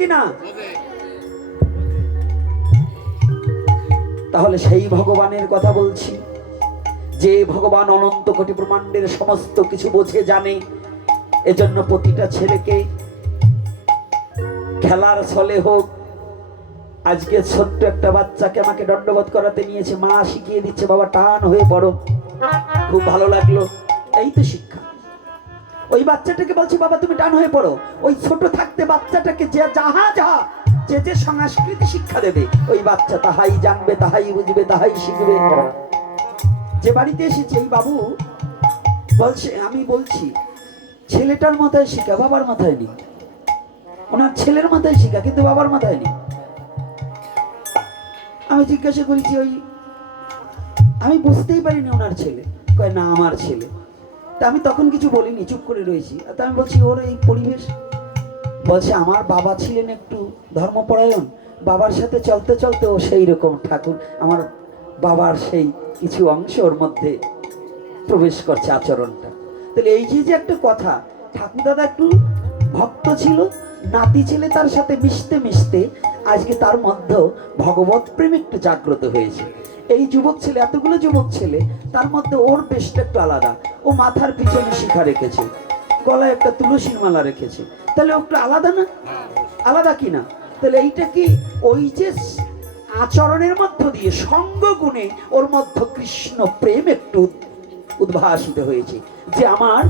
কিনা? তাহলে সেই ভগবানের কথা বলছি, যে ভগবান অনন্ত কোটি ব্রহ্মাণ্ডের সমস্ত কিছু বোঝে, জানে। এজন্য প্রতিটা ছেলেকে খেলার ছলে হোক, আজকে ছোট্ট একটা বাচ্চাকে আমাকে দণ্ডবোধ করাতে নিয়েছে, মা শিখিয়ে দিচ্ছে, বাবা টান হয়ে পড়ো, খুব ভালো লাগলো। এই তো শিক্ষা। ওই বাচ্চাটাকে বলছি, বাবা তুমি টান হয়ে পড়ো। ওই ছোট থাকতে বাচ্চাটাকে যে যে সংস্কৃতি শিক্ষা দেবে, ওই বাচ্চা তাহাই জানবে, তাহাই বুঝবে, তাহাই শিখবে। যে বাড়িতে এসেছে এই বাবু বলছে, আমি বলছি ছেলেটার মাথায় শিখা, বাবার মাথায় নেই। ওনার ছেলের মাথায় শিখা, কিন্তু বাবার মাথায় নেই। আমি জিজ্ঞাসা করেছি, ওই আমি বুঝতেই পারিনি ওনার ছেলে। কয় না আমার ছেলে। তা আমি তখন কিছু বলিনি, চুপ করে রয়েছি। তা আমি বলছি ওর এই পরিবেশ। বলছে আমার বাবা ছিলেন একটু ধর্মপরায়ণ, বাবার সাথে চলতে চলতে ও সেই রকম ঠাকুর, আমার বাবার সেই কিছু অংশ ওর মধ্যে প্রবেশ করছে আচরণটা। তাহলে এই যে একটা কথা, ঠাকুর দাদা একটু ভক্ত ছিল, নাতি ছেলে তার সাথে মিশতে মিশতে আজকে তার মধ্যে ভগবত প্রেম একটু জাগ্রত হয়েছে। এই যুবক ছেলে, এতগুলো যুবক ছেলে, তার মধ্যে ওর বেশটা একটু আলাদা। ও মাথার পিছনে শিখা রেখেছে, গলায় একটা তুলসীর মালা রেখেছে। তাহলে ও একটু আলাদা না? আলাদা কি না? তাহলে এইটা কি ওই যে আচরণের মধ্য দিয়ে সঙ্গ গুণে ওর মধ্যে কৃষ্ণ প্রেম একটু উদ্ভাসিত হয়েছে, যে আমার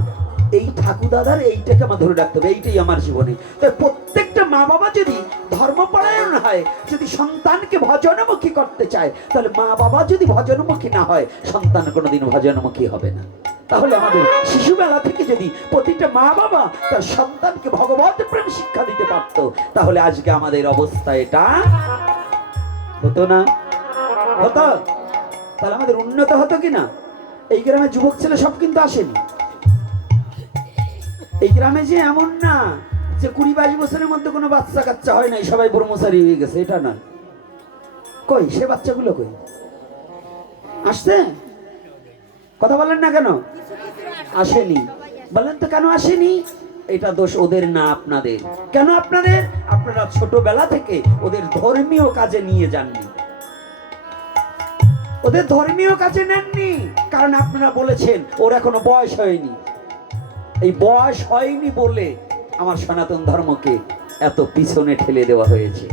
এই ঠাকুর দাদার এইটাকে আমার ধরে রাখতে হবে, এইটাই আমার জীবনে। তাই প্রত্যেকটা মা বাবা যদি ধর্মপরায়ণ হয়, যদি সন্তানকে ভজনমুখী করতে চায়, তাহলে মা বাবা যদি ভজনমুখী না হয়, সন্তান কোনোদিন ভজনমুখী হবে না। তাহলে আমাদের শিশুবেলা থেকে যদি প্রতিটা মা বাবা তার সন্তানকে ভগবত প্রেম শিক্ষা দিতে পারতো, তাহলে আজকে আমাদের অবস্থা এটা হতো না? হতো? তাহলে আমাদের উন্নত হতো কিনা? এই গ্রামে যুবক ছেলে সব কিন্তু আসেনি। এই গ্রামে যে এমন না যে 20-22 বছরের মধ্যে কোনো বাচ্চা কাচ্চা হয় নাই, সবাই ব্রহ্মচারী হয়ে গেছে, এটা না। কই সে বাচ্চাগুলো কই? আসছে? কথা বলেন না কেন? আসেনি। বলেন তো কেন আসেনি? এটা দোষ ওদের না আপনাদের। কেন আপনাদের? আপনারা ছোটবেলা থেকে ওদের ধর্মীয় কাজে নিয়ে যাননি, ওদের ধর্মীয় কাজে নেননি, কারণ আপনারা বলেছেন ওর এখনো বয়স হয়নি। এই বয়স হয়নি বলে আমার সনাতন ধর্মকে এত পিছনে ঠেলে দেওয়া হয়েছে।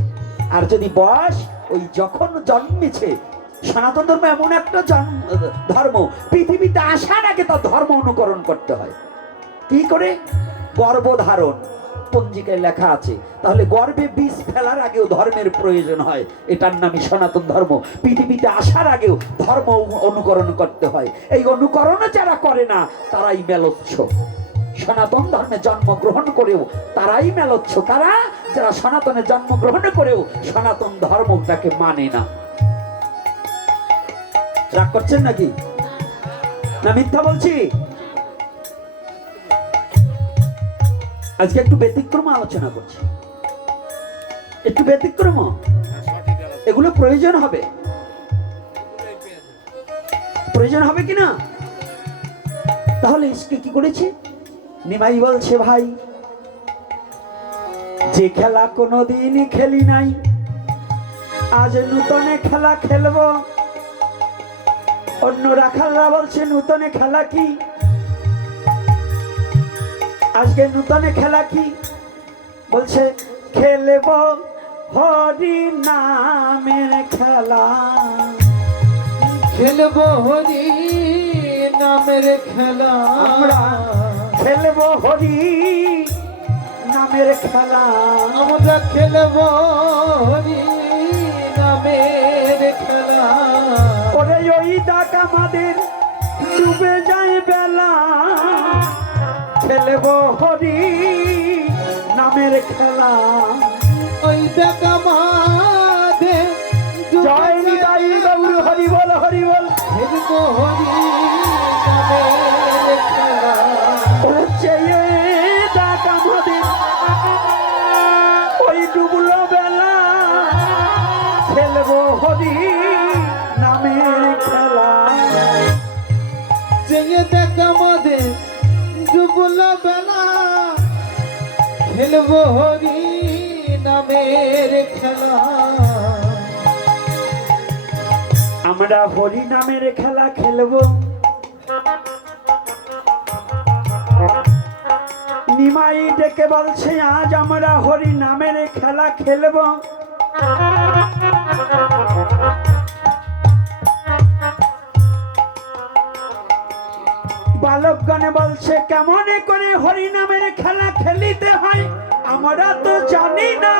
আর যদি বয়স ওই যখন জন্মেছে, সনাতন ধর্ম এমন একটা ধর্ম, পৃথিবীতে আসার আগে তার ধর্ম অনুকরণ করতে হয়। কি করে? গর্ভধারণ পঞ্জিকায় লেখা আছে। তাহলে গর্ভে বীজ ফেলার আগেও ধর্মের প্রয়োজন হয়। এটার নামই সনাতন ধর্ম। পৃথিবীতে আসার আগেও ধর্ম অনুকরণ করতে হয়। এই অনুকরণ যারা করে না, তারাই মেলোচ্ছ। সনাতন ধর্মে জন্মগ্রহণ করেও তারাই মেলোচ্ছ। কারা? যারা সনাতনে জন্মগ্রহণ করেও সনাতন ধর্মটাকে মানে না। রাগ করছেন নাকি? না মিথ্যা বলছি? আজকে একটু ব্যতিক্রম আলোচনা করছি, একটু ব্যতিক্রম। এগুলো প্রয়োজন হবে, প্রয়োজন হবে কিনা? তাহলে ইসকে কি করেছে? নিমাই বলছে, ভাই যে খেলা কোনোদিন খেলি নাই, আজ নূতনে খেলা খেলবো। অন্য রাখালরা বলছে নূতনে খেলা কি? আজকে নূতনে খেলা কি? বলছে খেলব হরি নামের খেলা। খেলব হরি নামের খেলা, আমরা খেলব হরি নামের খেলা। আমরা খেলব হরি নামের খেলা। ওরে ওই ডাক আমাদের ডুবে যায় বেলা, খেলব হরি নামের খেলা। ওই ডাক আমাদের জয় নিতাই গৌর হরি বল, হরি বল। খেলব হরি নামের খেলা। ওরে চেয়ে ডাক আমাদের ওই ডুবলো বেলা, খেলব হরি নামের খেলা। চেয়ে দেখ আমাদের ডুবলো বেলা, খেলব হরি নামের নামের খেলা আমরা হরি নামের খেলা খেলবো। নিমাই ডেকে বলছে আজ আমরা হরি নামের খেলা খেলবো। বালকগণে বলছে কেমন করে হরি নামের খেলা খেলিতে হয় আমরা তো জানি না।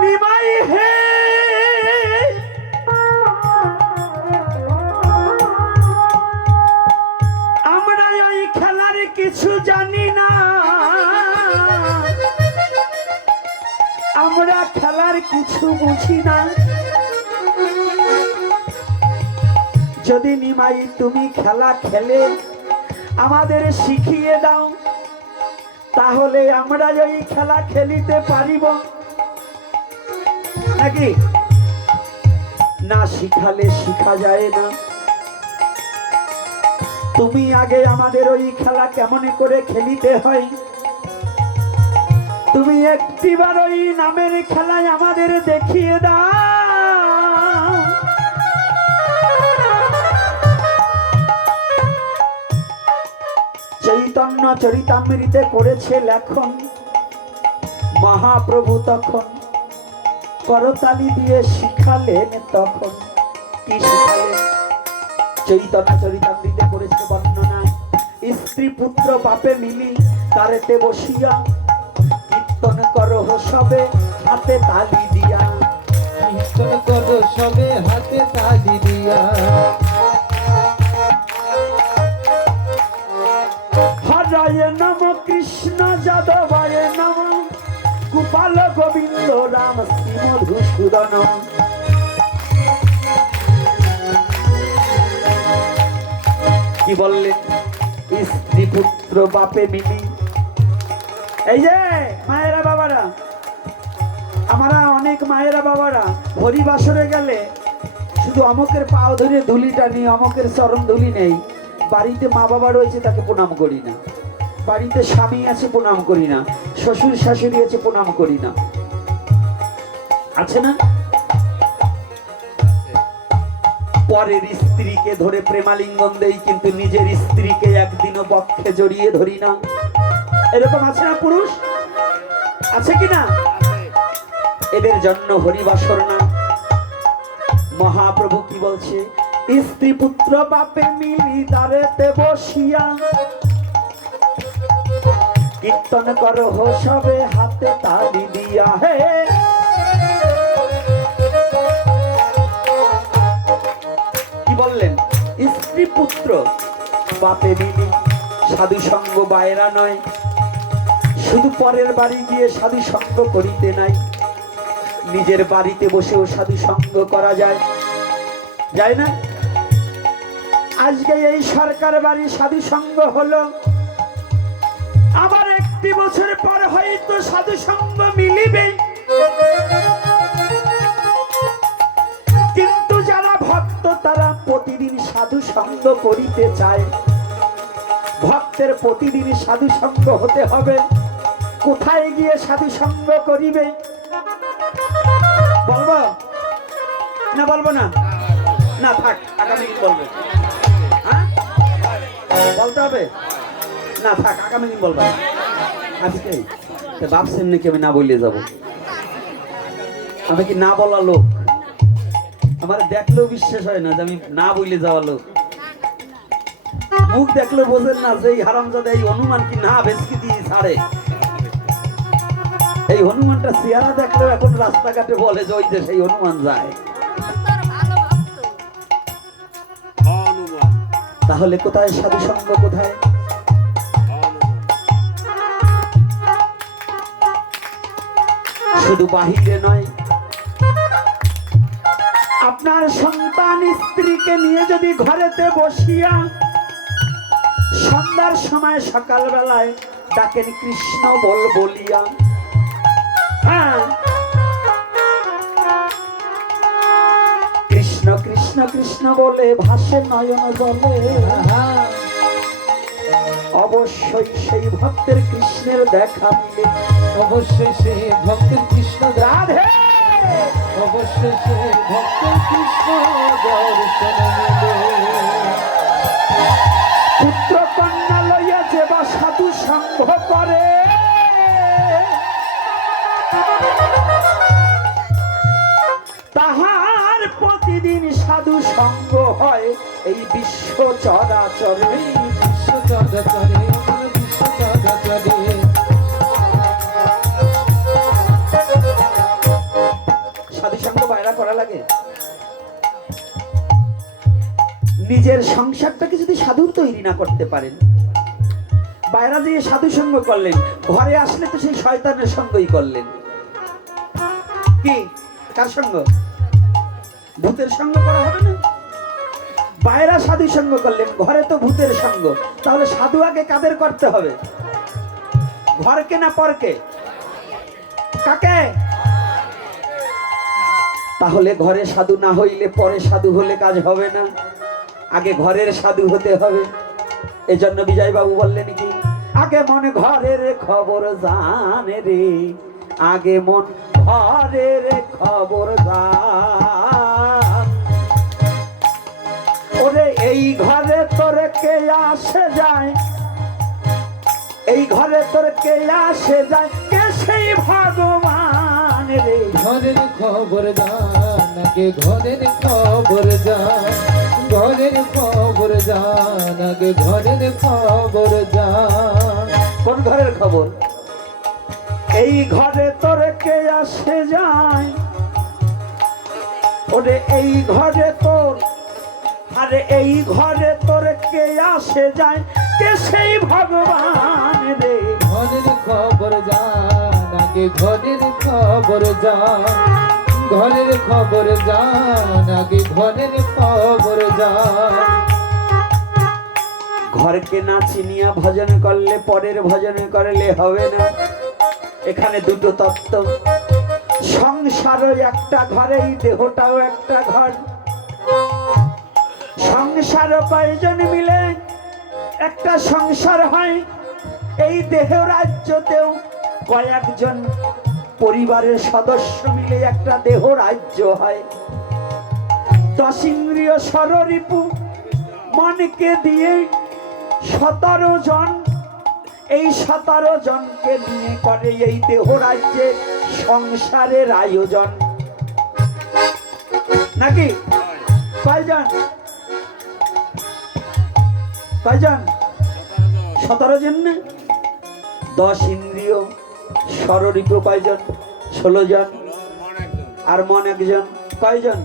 নিমাই হে আমরা ওই খেলার কিছু জানি না, আমরা খেলার কিছু বুঝি না। যদি নিমাই তুমি খেলা খেলে আমাদের শিখিয়ে দাও তাহলে আমরা ওই খেলা খেলিতে পারিব, নাকি না শিখালে শিখা যায় না। তুমি আগে আমাদের ওই খেলা কেমন করে খেলিতে হয় তুমি একটিবার ওই নামের খেলায় আমাদের দেখিয়ে দাও। চৈতন্য চরিতামৃতে করেছে লেখন মহাপ্রভু তখন করতালি দিয়ে শিখালেন। তখন কি শিখালেন? চৈতন্য চরিতামৃতে করেছে বর্ণনা, স্ত্রী পুত্র বাপে মিলি তারেতে বসিয়া কীর্তন করো সবে হাতে তালি দিয়া। কীর্তন করো সবে হাতে তালি দিয়া। হরায় নম কৃষ্ণ যাদবায় নম গোপাল গোবিন্দ রাম শ্রী মধুসূদন। কি বললেন? স্ত্রী পুত্র বাপে মিলি। এই যে মায়েরা বাবারা, আমরা অনেক মায়েরা বাবারা হরিবাসরে গেলে শুধু অমকের পাও ধরে ধুলিটা নিয়ে অমকের চরণ ধুলি নেই। বাড়িতে মা বাবা রয়েছে তাকে প্রণাম করি না, বাড়িতে স্বামী আছে প্রণাম করি না, শ্বশুর শাশুড়ি আছে প্রণাম করি না, আছে না? পরের স্ত্রীকে ধরে প্রেমালিঙ্গন দেই কিন্তু নিজের স্ত্রীকে একদিনও বক্ষে জড়িয়ে ধরি না। এরকম আছে না পুরুষ? আছে কি না? এদের জন্য হরিবাসর না। মহাপ্রভু কি বলছে? স্ত্রী পুত্র বাপে মিলি দাঁড়েতে বসিয়া কীর্তন করো সবে হাতে তালি দিয়া। হে কি বললেন? স্ত্রী পুত্র বাপে মিলি। সাধু সঙ্গ বাইরা নয়, শুধু পরের বাড়ি গিয়ে সাধু সঙ্গ করিতে নাই, নিজের বাড়িতে বসেও সাধু সঙ্গ করা যায়, যায় না? আজকে এই সরকার বাড়ি সাধু সঙ্গ হলো, আবার একটি বছর পর হয়তো সাধু সঙ্গ মিলিবে। কিন্তু যারা ভক্ত তারা প্রতিদিন সাধু সঙ্গ করিতে চায়। ভক্তের প্রতিদিন সাধু সঙ্গ হতে হবে। কোথায় গিয়ে সাধু সঙ্গ করিবে? বলবো না বলবো না? না থাক, আগামী দিন বলবে। হ্যাঁ বলতে হবে না, থাক আগামী দিন বলবে। আজকে ভাবছেন নাকি আমি না বলে যাব? আমি কি না বলা লোক? আমার দেখলেও বিশ্বাস হয় না যে আমি না বলে যাওয়া লোক। মুখ দেখলে বোঝেন না যে এই হারামজাদা এই হনুমান কি না ভেসকি দিয়ে ছাড়ে। এই হনুমানটা চেহারা দেখলেও এখন রাস্তাঘাটে বলে যে ওই যে সেই হনুমান যায়। তাহলে কোথায় সাধু সঙ্গ? কোথায়? শুধু বাহিরে নয়, আপনার সন্তান স্ত্রীকে নিয়ে যদি ঘরেতে বসিয়া সন্ধ্যার সময় সকাল বেলায় ডাকেন কৃষ্ণ বল বলিয়া, হ্যাঁ কৃষ্ণ কৃষ্ণ কৃষ্ণ বলে ভাসে নয়ন জলে। অবশ্যই সেই ভক্তের কৃষ্ণের দেখা মিলে। অবশ্যই সে ভক্তের কৃষ্ণ রাধে অবশ্যই সে ভক্তের কৃষ্ণ দর্শন মিলে। পুত্র কন্যা লইয়া যে বা সাধু সঙ্গ করে, তাহার প্রতিদিন সাধু সঙ্গ হয় এই বিশ্ব চরাচরে। এই বিশ্ব চরাচরে বিশ্ব চরাচরে সাধু সঙ্গ বাইরা করা লাগে। নিজের সংসারটাকে যদি সাধুর তৈরি না করতে পারেন, বাইরা দিয়ে সাধু সঙ্গ করলেন, ঘরে আসলে তো সেই শয়তানের সঙ্গই করলেন। কি কার সঙ্গ? ভূতের সঙ্গ করা হবে না? বাইরা সাধু সঙ্গ করলেন, ঘরে তো ভূতের সঙ্গ। তাহলে সাধু আগে কাদের করতে হবে? ঘরকে না পরকে? কাকে? তাহলে ঘরে সাধু না হইলে পরে সাধু হলে কাজ হবে না, আগে ঘরের সাধু হতে হবে। এজন্য বিজয় বাবু বললেন কি, আগে মন ঘরের খবর জানে রে, আগে মন ঘরের খবর জান। ওরে এই ঘরে তোর কে আসে যায়, এই ঘরে তোর কে আসে যায়, কে সেই ভগবান রে। ঘরের খবর জান, আগে ঘরের খবর জান, ঘরের খবর জান, আগে ঘরের খবর জান। কোন ঘরের খবর? এই ঘরে তোর কে আসে যায়, ওরে এই ঘরে তোর, আরে এই ঘরে তোর কে আসে যায়, কে সেই ভগবান রে। ঘরের খবর জান, আগে ঘরের খবর জান, ঘরের খবর জান, আগে ঘরের খবর জান। ঘরকে না চিনিয়া ভজন করলে পরের ভজন করলে হবে না। এখানে দুটো তত্ত্ব, সংসারও একটা ঘর, এই দেহটাও একটা ঘর। সংসারও কয়জন মিলে একটা সংসার হয়, এই দেহ রাজ্যতেও কয়েকজন পরিবারের সদস্য মিলে একটা দেহ রাজ্য হয়। 10 ইন্দ্রিয় ষড়রিপু মনকে দিয়ে 17 জন, এই 17 জনকে নিয়ে করে এই দেহ রাজ্যে সংসারের আয়োজন। নাকি কয়জন? কয়জন? 17 জন না? 10 ইন্দ্রিয় ষড়রিপু কয়জন? 16 জন। আর মন একজন, কয়জন?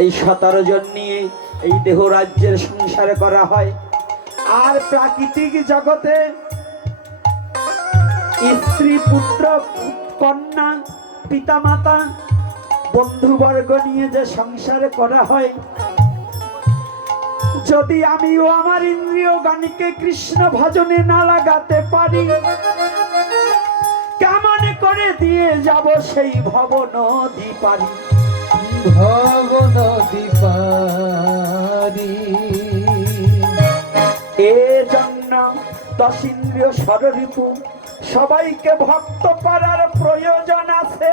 এই 17 জন নিয়ে এই দেহ রাজ্যের সংসার করা হয়। আর প্রাকৃতিক জগতে স্ত্রী, পুত্র, কন্যা, পিতামাতা, বন্ধুবর্গ নিয়ে যে সংসার করা হয়, যদি আমিও আমার ইন্দ্রিয়গণকে কৃষ্ণ ভজনে না লাগাতে পারি, কেমন করে দিয়ে যাব সেই ভব নদী পারি। ভব নদী পারি। এজন্য 10 ইন্দ্রিয় ষড়রিপু সবাইকে ভক্ত করার প্রয়োজন আছে।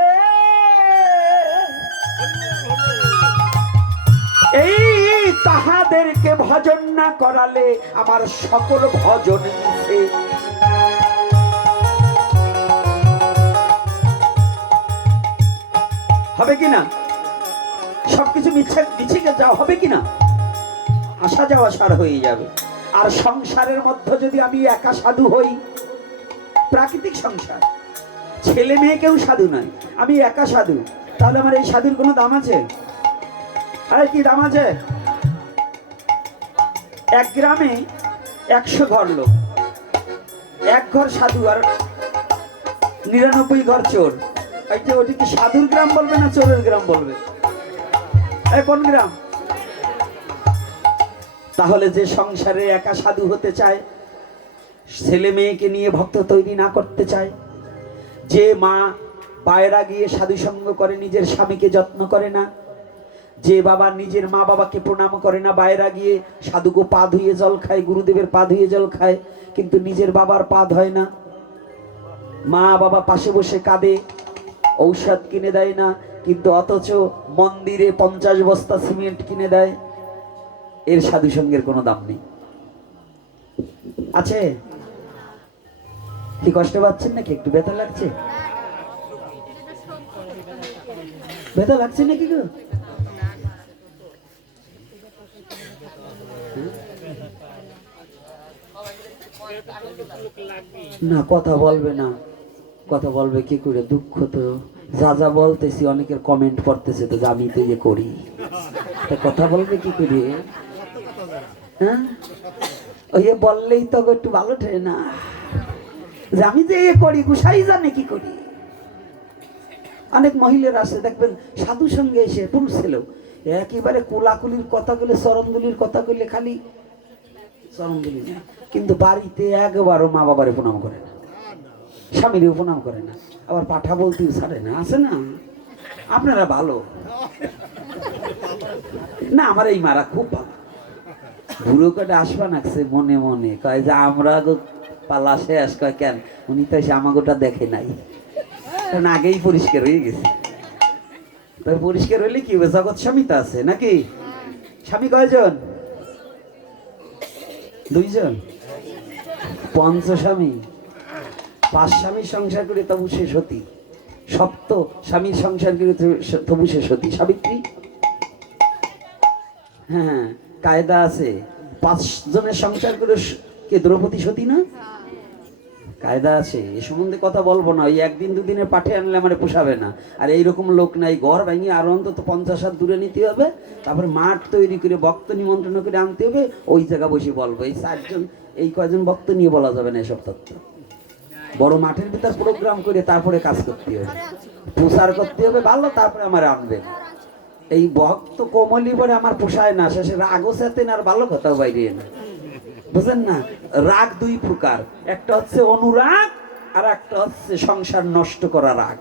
এই তাহাদেরকে ভজন না করালে আমার সকল ভজন মিছে। হবে কিনা? সবকিছু মিছে যাওয়া হবে কিনা? আসা যাওয়া সার হয়ে যাবে। আর সংসারের মধ্যে যদি আমি একা সাধু হই, প্রাকৃতিক সংসার, ছেলে মেয়ে কেউ সাধু নয়, আমি একা সাধু, তাহলে আমার এই সাধুর কোনো দাম আছে? আরে কি দাম আছে? এক গ্রামে 100 ঘর লোক, এক ঘর সাধু আর 99 ঘর চোর। ওটি কি সাধুর গ্রাম বলবে না চোরের গ্রাম বলবে? কোন গ্রাম? তাহলে যে সংসারে একা সাধু হতে চায়, ছেলে মেয়েকে নিয়ে ভক্ত তৈরি না করতে চায়, যে মা বাইরা গিয়ে সাধু সঙ্গ করে নিজের স্বামীকে যত্ন করে না, যে বাবা নিজের মা বাবাকে প্রণাম করে না, বাইরে গিয়ে সাধুকে পা ধুয়ে জল খায়, গুরুদেবের পা ধুয়ে জল খায়, কিন্তু নিজের বাবার পা ধয় না। মা বাবা পাশে বসে কাঁদে, ঔষধ কিনে দেয় না, কিন্তু অথচ মন্দিরে 50 বস্তা সিমেন্ট কিনে দেয়। এর সাধু সঙ্গের কোনো দাম নেই। আছে কি? কষ্ট পাচ্ছেন নাকি? একটু ব্যথা লাগছে? ব্যথা লাগছে নাকি গো? না, কথা বলবে না। কথা বলবে কি করে? দুঃখ তো যা যা বলতেছি অনেকের কমেন্ট পড়তেছে তো, যে আমি তো ইয়ে করি, তা কথা বলবে কি করে? হ্যাঁ, ওই বললেই তো একটু ভালো ঠেয় না, যে আমি যে ইয়ে করি, গুসাই জানে কি করি। অনেক মহিলারা আসে দেখবেন সাধু সঙ্গে এসে, পুরুষ ছেলেও একেবারে কোলাকুলির কথা বলে, চরণদুলির কথা বললে খালি চরণদুলি, কিন্তু বাড়িতে একবারও মা বাবারে প্রণাম করে না, স্বামীরও প্রণাম করে না, আবার পাঠা বলতেও ছাড়ে না। আছে না? আপনারা ভালো না, আমার এই মারা খুব ভালো। বুড়ো কটা আসবা নাকছে মনে মনে, কয় যে আমরা পালা শেষ, কয় কেন? উনি তো এসে আমাগোটা দেখে নাই, কারণ আগেই পরিষ্কার হয়ে গেছে। তবে পরিষ্কার হইলে কি হবে? জগৎ স্বামী তো আছে নাকি? স্বামী কয়জন? 2 জন। 5 স্বামী, 5 স্বামীর সংসার করে তবু সে সতী। 7 স্বামীর সংসার করে তবু সে সতী সাবিত্রী। হ্যাঁ, কায়দা আছে। 5 জনের সংসার করে কে দ্রৌপদী সতী না? কায়দা আছে। এ সম্বন্ধে কথা বলবো না, ওই 1 দিন 2 দিনের পাঠে আনলে আমার পোষাবে না। আর এইরকম লোক নাই, ঘর ভেঙে আরো অন্তত 50 হাত দূরে নিতে হবে, তারপরে মাঠ তৈরি করে ভক্ত নিমন্ত্রণ করে আনতে হবে, ওই জায়গা বসে বলবো। এই 4 জন, এই কয়জন ভক্ত নিয়ে বলা যাবে না এসব তত্ত্ব। বড় মাঠের ভিতর প্রোগ্রাম করে তারপরে কাজ করতে হবে, প্রচার করতে হবে ভালো, তারপরে আমার আনবে। এই ভক্ত কোমলি পরে আমার পোষায় না, শেষে রাগও সাথে আর ভালো কথাও বাইরে না, বুঝলেন না? রাগ 2 প্রকার, একটা হচ্ছে অনুরাগ, আর একটা হচ্ছে সংসার নষ্ট করা রাগ।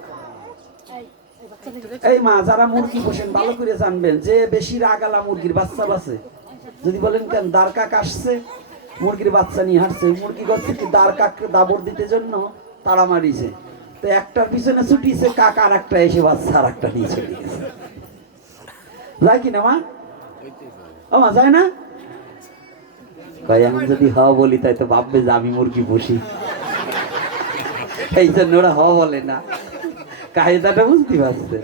এই মা যারা মুরগি পোষেন ভালো করে জানবেন, যে বেশি রাগ আলা মুরগির বাচ্চা বাঁচে। যদি বলেন কেন, দাঁড় কাক আসছে, মুরগির বাচ্চা নিয়ে হাঁটছে, মুরগি করছে কি, দাঁড় কাককে দাবর দিতে জন্য তাড়া মারিছে, তো একটার পিছনে ছুটিছে কাক, আর একটা এসে বাচ্চা আর একটা নিয়ে চলে গেছে। যায় কিনা মা? ও মা, যায় না? আমি যদি হ বলি তাই তো ভাববে যে আমি মুরগি পুষি, এই জন্য ওরা হ বলে না। কায়দাটা বুঝতে পারছে,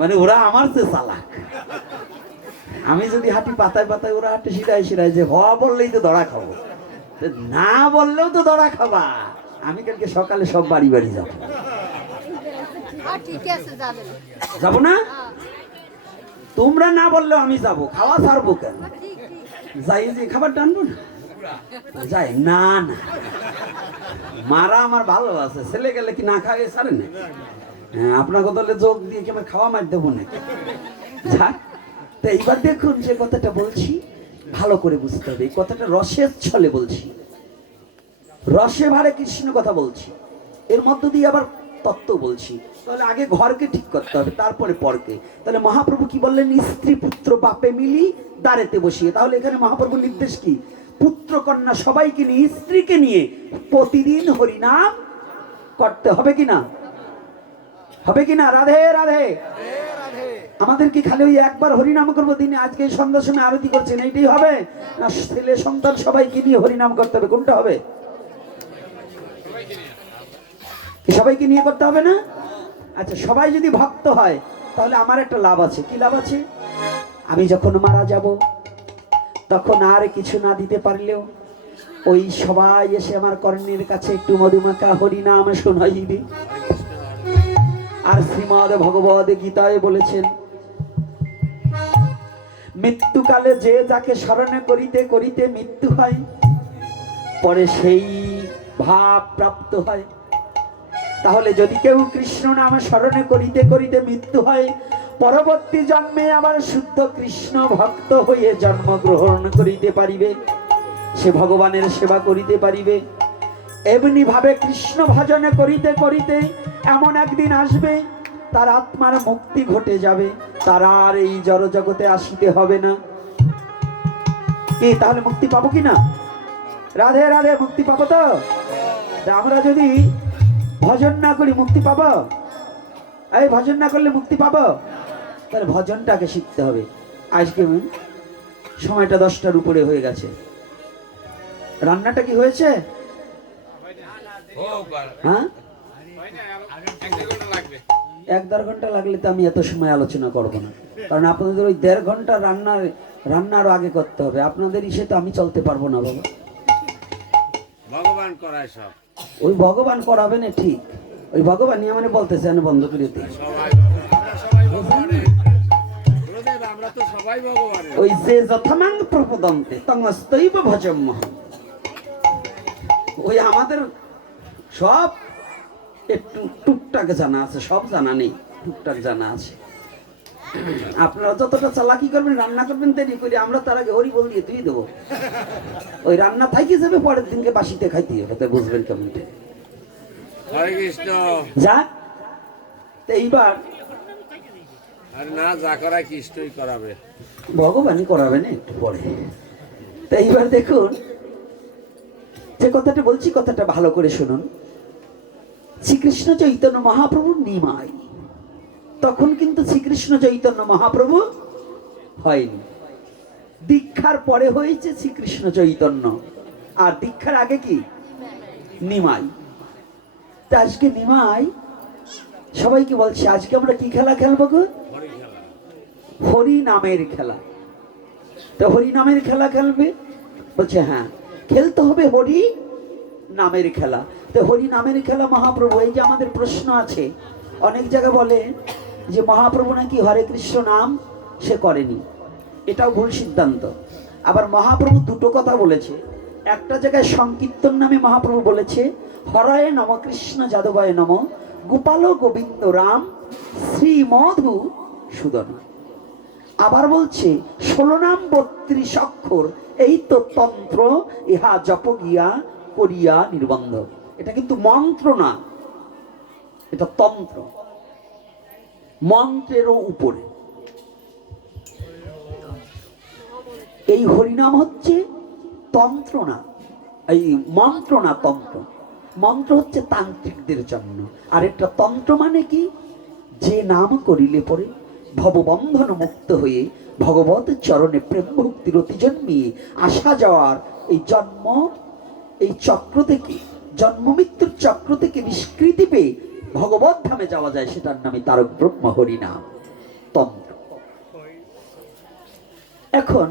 মানে ওরা আমার চেয়ে চালাক। আমি যদি হাঁটি পাতায় পাতায়, ওরা হাঁটে শিরায় শিরায়, যে হ বললেই তো ধরা খাবো, না বললেও তো ধরা খাবা। আমি কালকে সকালে সব বাড়ি বাড়ি যাবো। যাবো না? তোমরা না বললেও আমি যাবো, খাওয়া ছাড়বো কেন? যাই যে খাবার টানবো না, যাই না না। মারা আমার ভালো আছে, ছেলে গেলে কি না খাওয়া ছাড়ে না? হ্যাঁ, আপনার কথালে যোগ দিয়ে কি আমার খাওয়া মার দেবো না? যা, তো এইবার দেখুন যে কথাটা বলছি ভালো করে বুঝতে হবে। এই কথাটা রসের ছলে বলছি, রসে ভারে কৃষ্ণ কথা বলছি, এর মধ্য দিয়ে আবার তত্ত্ব বলছি। তাহলে আগে ঘরকে ঠিক করতে হবে, তারপরে পরকে। তাহলে মহাপ্রভু কি বললেন? স্ত্রী পুত্র বাপে মিলি দাঁড়েতে বসিয়ে। তাহলে এখানে মহাপ্রভুর নির্দেশ কি? পুত্র কন্যা সবাইকে নিয়ে, স্ত্রীকে নিয়ে প্রতিদিন হরিনাম করতে হবে কিনা? হবে কিনা? রাধে রাধে। আমাদের কি খালি ওই একবার হরিনাম করবো দিনে, আজকে সন্ধ্যার সময় আরতি করছেন, এইটাই হবে? না ছেলে সন্তান সবাইকে নিয়ে হরিনাম করতে হবে? কোনটা হবে? সবাইকে নিয়ে করতে হবে না? আচ্ছা, সবাই যদি ভক্ত হয় তাহলে আমার একটা লাভ আছে। কি লাভ আছে? আমি যখন মারা যাব তখন আর কিছু না দিতে পারলেও ওই সবাই এসে আমার কর্ণের কাছে একটু মধুমাখা হরিনাম শোনাইবে। আর শ্রীমদ ভগবদ গীতায় বলেছেন, মৃত্যুকালে যে যাকে স্মরণ করিতে করিতে মৃত্যু হয়, পরে সেই ভাব প্রাপ্ত হয়। তাহলে যদি কেউ কৃষ্ণ নাম স্মরণে করিতে করিতে মৃত্যু হয়, পরবর্তী জন্মে আবার শুদ্ধ কৃষ্ণ ভক্ত হয়ে জন্মগ্রহণ করিতে পারিবে, সে ভগবানের সেবা করিতে পারিবে। এমনি ভাবে কৃষ্ণ ভজন করিতে করিতে এমন একদিন আসবে তার আত্মার মুক্তি ঘটে যাবে, তার আর এই জড় জগতে আসিতে হবে না। কি তাহলে মুক্তি পাবো কি না? রাধে রাধে, মুক্তি পাবো তো? তা আমরা যদি ভজন না করি মুক্তি পাবো? এই ভজন না করলে মুক্তি পাবো? তাহলে ভজনটাকে শিখতে হবে। আজকে সময়টা 10টার উপরে হয়ে গেছে। রান্নাটা কি হয়েছে? হ্যাঁ, 1-1.5 ঘন্টা লাগলে তো আমি এত সময় আলোচনা করব না, কারণ আপনাদের ওই 1.5 ঘন্টা রান্নার আগে করতে হবে। আপনাদের ইসে তো আমি চলতে পারবো না বাবা। ভগবান করায় সব। ওই ভগবান করাবে না, ঠিক ওই ভগবানই মানে বলতেছে বন্ধ করে দিই। আমরা তো সবাই ভগবানের। ওই যে যথামাং প্রপদন্তে তংস্তৈব ভজম্মহ, ওই আমাদের সব একটু টুকটাক জানা আছে, সব জানা নেই, টুকটাক জানা আছে। আপনারা যতটা চালাকি করবেন, রান্না করবেন দেরি করে, আমরা তার আগে হরি বল দিয়ে তুই দেবো। ওই রান্না থাকি যাবে, পরের দিনকে বাসিতে খাইতে হবে, তাই বুঝবেন কেমনটা। হরে কৃষ্ণ। যাক, তো এইবার আর না যা করায় কৃষ্ণই করাবে, ভগবানই করাবেন একটু পরে। তো এইবার দেখুন যে কথাটা বলছি, কথাটা ভালো করে শুনুন। শ্রীকৃষ্ণ চৈতন্য মহাপ্রভু নিমাই, তখন কিন্তু শ্রীকৃষ্ণ চৈতন্য মহাপ্রভু হয়নি। দীক্ষার পরে হয়েছে শ্রীকৃষ্ণ চৈতন্য, আর দীক্ষার আগে কি নিমাই। তা আজকে নিমাই সবাইকে বলছে, আজকে আমরা কি খেলা খেলবো গো? হরি খেলা। হরি নামের খেলা। তো হরি নামের খেলা খেলবে? বলছে হ্যাঁ, খেলতে হবে হরি নামের খেলা। তো হরি নামের খেলা মহাপ্রভু, এই যে আমাদের প্রশ্ন আছে, অনেক জায়গায় বলে যে মহাপ্রভু নাকি হরে কৃষ্ণ নাম সে করেনি, এটাও ভুল সিদ্ধান্ত। আবার মহাপ্রভু দুটো কথা বলেছে। একটা জায়গায় সংকীর্তন নামে মহাপ্রভু বলেছে হরায় নম কৃষ্ণ যাদবায় নম গোপাল গোবিন্দ রাম শ্রীমধু সুদন। আবার বলছে 16 নাম 32 অক্ষর, এই তো তন্ত্র, ইহা জপ গিয়া করিয়া নির্বন্ধ। এটা কিন্তু মন্ত্র না, এটা তন্ত্র, মন্ত্রেরও উপরে। এই হরিনাম হচ্ছে তন্ত্র না, এই মন্ত্র না, তন্ত্র। মন্ত্র হচ্ছে তান্ত্রিকদের জন্য, আর একটা তন্ত্র মানে কি? যে নাম করিলে পরে ভববন্ধন মুক্ত হয়ে ভগবত চরণে প্রেম ভক্তির অতি জন্মিয়ে আসা যাওয়ার এই জন্ম, এই চক্র থেকে, জন্ম মৃত্যুর চক্র থেকে নিষ্কৃতি পেয়ে ভগবত ধামে যাওয়া যায়, সেটার নামে তারক ব্রহ্ম হরিনাম তন্ত্র। এখন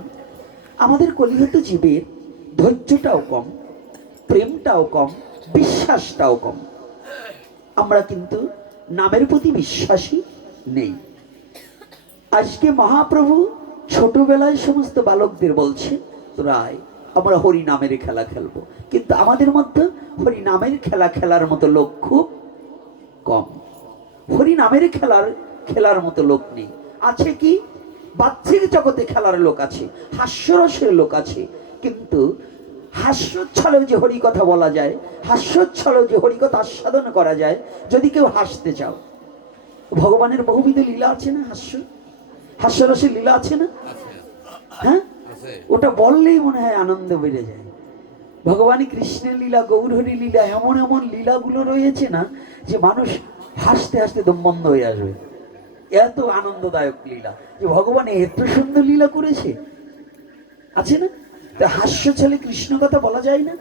আমাদের কলিহত জীবের ধৈর্যটাও কম, প্রেমটাও কম, বিশ্বাসটাও কম। আমরা কিন্তু নামের প্রতি বিশ্বাসী নেই। আজকে মহাপ্রভু ছোটবেলায় সমস্ত বালকদের বলছে, তোরাই আমরা হরি নামের খেলা খেলবো, কিন্তু আমাদের মধ্যে হরি নামের খেলা খেলার মতো লোক খুব কম। হরি নামের খেলার মতো লোক নেই। আছে কি? বাহ্যিক জগতে খেলার লোক আছে, হাস্যরসের লোক আছে, কিন্তু হাস্যোচ্ছলেও যে হরি কথা বলা যায়, হাস্যোচ্ছলেও যে হরি কথা আস্বাদন করা যায়, যদি কেউ হাসতে চাও, ভগবানের বহুবিধ লীলা আছে না, হাস্যরসের লীলা আছে না? হ্যাঁ, ওটা বললেই মনে হয় আনন্দ বেড়ে যায়। ভগবান কৃষ্ণের লীলা, গৌরহরি লীলা, এমন এমন লীলাগুলো রয়েছে না যে মানুষ হাসতে হাসতে দম বন্ধ হয়ে আসবে। এত আনন্দদায়ক লীলা যে ভগবান এত সুন্দর লীলা করেছে, আছে না? হাস্য ছেলে কৃষ্ণ কথা বলা যায় না,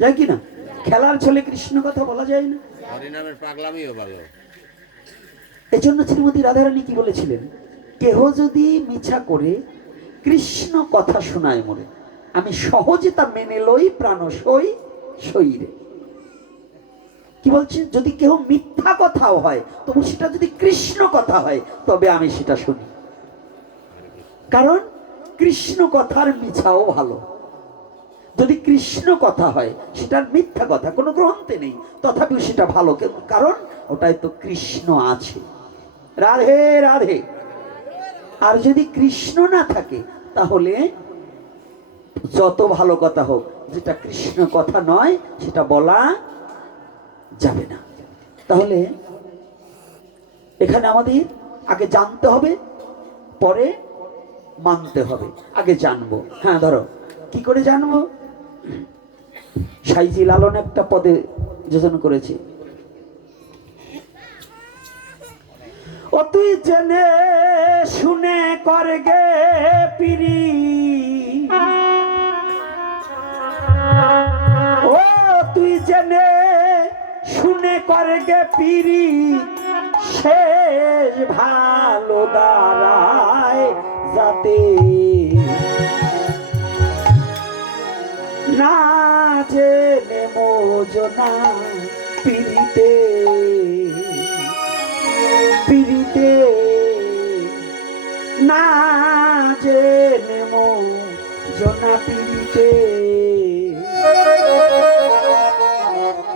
যায় কি না? খেলার ছেলে কৃষ্ণ কথা বলা যায় না? হরিনামের পাগলামিও ভালো। এই জন্য শ্রীমতী রাধারানী কি বলেছিলেন, কেহ যদি মিছা করে কৃষ্ণ কথা শোনায় মোরে, আমি সহজে তা মেনে লই প্রাণ সই শরীরে। কি বলছে? যদি কেহ মিথ্যা কথাও হয়, তবু সেটা যদি কৃষ্ণ কথা হয়, তবে আমি সেটা শুনি। কারণ কৃষ্ণ কথার মিছাও ভালো। যদি কৃষ্ণ কথা হয়, সেটার মিথ্যা কথা কোনো গ্রন্থে নেই, তথাপিও সেটা ভালো, কারণ ওটাই তো কৃষ্ণ আছে। রাধে রাধে। আর যদি কৃষ্ণ না থাকে, তাহলে যত ভালো কথা হোক, যেটা কৃষ্ণ কথা নয় সেটা বলা যাবে না। তাহলে এখানে আমাদের আগে জানতে হবে, পরে মানতে হবে। আগে জানবো, হ্যাঁ ধরো কি করে জানবো। সাইজি লালন একটা পদে যোজন করেছে, ও তুই জেনে শুনে করগে পিরি, ও তুই জেনে শুনে করগে পিরি, শেষ ভালো দাঁড়ায় যাতে না জেনে মোজনা পিরিতে, পিরিতে না জেনে মোজনা পিরিতে,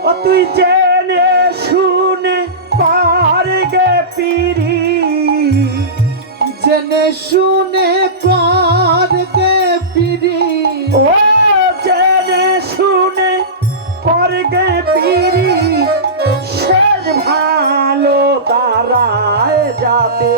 ও তুই জেনে শুনে করগে পিরি, জেনে শুনে করগে পিরি, ও জেনে শুনে করগে পিরি, শেষ ভালো দাঁড়ায় যাবে